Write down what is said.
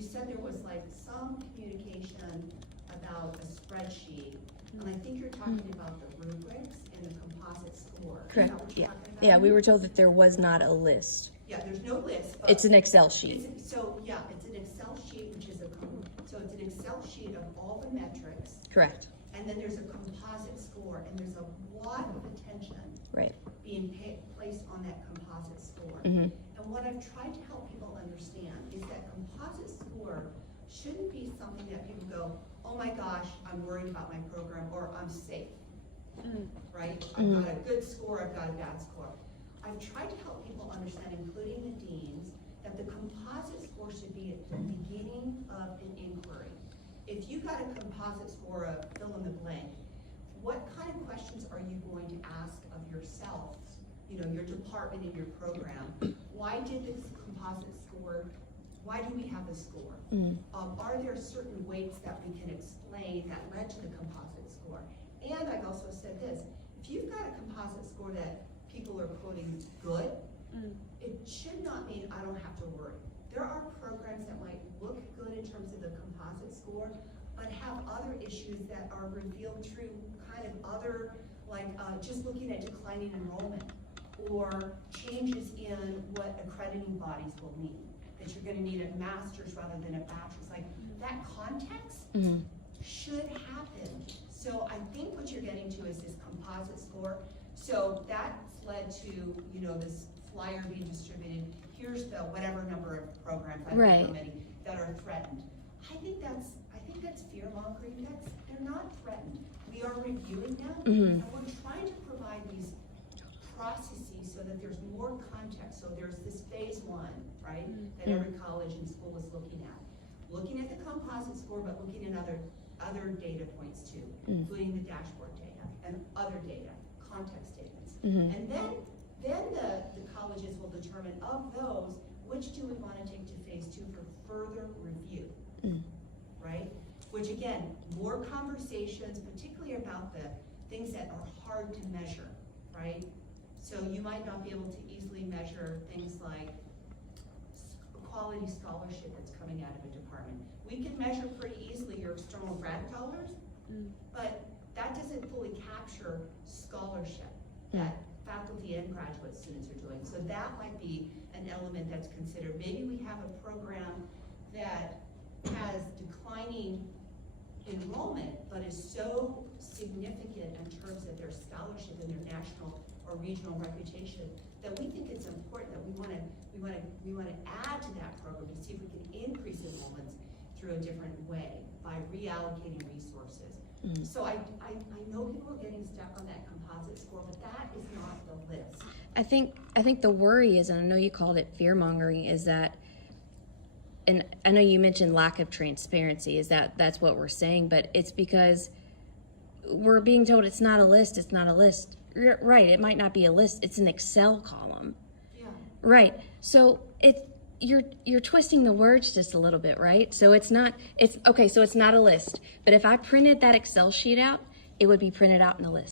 you said there was like some communication about a spreadsheet, and I think you're talking about the rubrics and the composite score. Is Correct, that what you're yeah. talking about? Yeah, we were told that there was not a list. Yeah, there's no list, but. It's an Excel sheet. So, yeah, it's an Excel sheet, which is so it's an Excel sheet of all the metrics, Correct, and then there's a composite score, and there's a lot of attention right. being placed on that composite score. Mm-hmm. And what I've tried to help people understand is that composite score shouldn't be something that people go, oh my gosh, I'm worried about my program, or I'm safe, right? I've got a good score, I've got a bad score. I've tried to help people understand, including the deans, that the composite score should be at the beginning of an inquiry. If you got a composite score of fill in the blank, what kind of questions are you going to ask of yourself, your department and your program? Why did this composite score, why do we have the score? Are there certain weights that we can explain that led to the composite score? And I've also said this, if you've got a composite score that people are quoting good, it should not mean I don't have to worry. There are programs that might look good in terms of the composite score, but have other issues that are revealed through kind of other, like just looking at declining enrollment, or changes in what accrediting bodies will need, that you're gonna need a master's rather than a bachelor's. Like that context should happen. So I think what you're getting to is this composite score. So that's led to, this flyer being distributed. Here's the whatever number of programs, I don't know how many, that are threatened. I think that's fear mongering. They're not threatened. We are reviewing them, and we're trying to provide these processes so that there's more context. So there's this phase one, right, that every college and school is looking at. Looking at the composite score, but looking at other data points too, including the dashboard data and other data, context statements. And then the colleges will determine of those, which do we want to take to phase two for further review, right? Which again, more conversations, particularly about the things that are hard to measure, right? So you might not be able to easily measure things like quality scholarship that's coming out of a department. We can measure pretty easily your external grad dollars, but that doesn't fully capture scholarship that faculty and graduate students are doing. So that might be an element that's considered. Maybe we have a program that has declining enrollment, but is so significant in terms of their scholarship and their national or regional reputation that we think it's important that we want to add to that program to see if we can increase enrollments through a different way by reallocating resources. So I know people are getting stuck on that composite score, but that is not the list. I think the worry is, and I know you called it fear mongering, is that, and I know you mentioned lack of transparency, is that's what we're saying, but it's because we're being told it's not a list, it's not a list. Right, it might not be a list, it's an Excel column. Yeah. Right, so you're twisting the words just a little bit, right? So it's not a list, but if I printed that Excel sheet out, it would be printed out in a list.